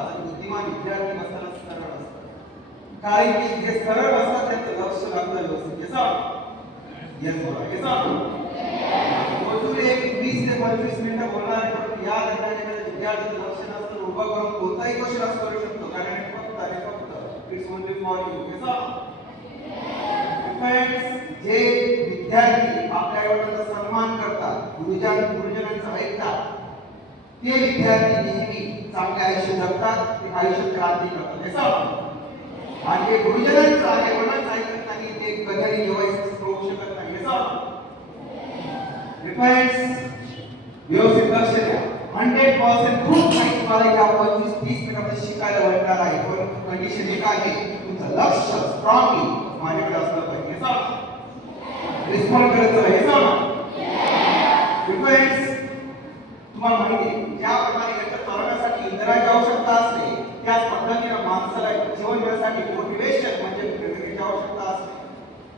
आणि बुद्धिमान विद्यार्थी बसताना सरळ असतात. कारण की जे सरळ बसतात त्यांचं लक्ष लागतं व्यवस्थित. येस बोला. मोजून एक 20 ते 25 मिनिटं बोलणार आहे, पण या दरम्यान विद्यार्थ्यांचं लक्ष नसतं उभं करून कोणताही क्वेश्चन करू शकतो. कारण फक्त इट्स ओनली फॉर यू. जे विद्यार्थी आपल्या आईवडिलांचा सन्मान करतात, गुरुजनांचं ऐकतात, ते विद्यार्थी नेहमी चांगले आयुष्य जगतात, ते आयुष्य क्रांती करतात. आणि जे गुरुजनांचं आईवडिलांचं ऐकत नाही ते कधीही व्यवस्थित होऊ शकत नाही. व्यवस्थित लक्ष द्या. 100% खूप काही तुम्हाला या 25-30 मिनिटांमध्ये शिकायला भेटणार आहे. पण कंडिशन एक आहे, तुमचं लक्ष स्ट्रॉंगली माझ्याकडे असलं पाहिजे. रिस्पॉन्ड करत जाऊ. तुम्हाला माहिती आहे, ज्याप्रमाणे यंत्र चालवण्यासाठी इंधनाची आवश्यकता असते, त्याच पद्धतीने माणसाला जीवन जगण्यासाठी मोटिवेशन म्हणजे प्रेरणेची आवश्यकता असते.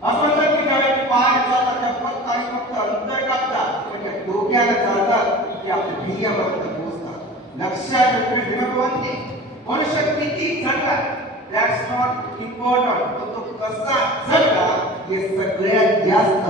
असं म्हणतात की ज्यावेळी पाय चालतात फक्त आणि फक्त अंतर कापतात, म्हणजे डोक्याला चालतात की आपल्या ध्येयापर्यंत पोहोचतात. लक्षात ठेवा, मनुष्य किती जगला दॅट्स नॉट इम्पॉर्टंट, तो कसा जगला हे सगळ्यात जास्त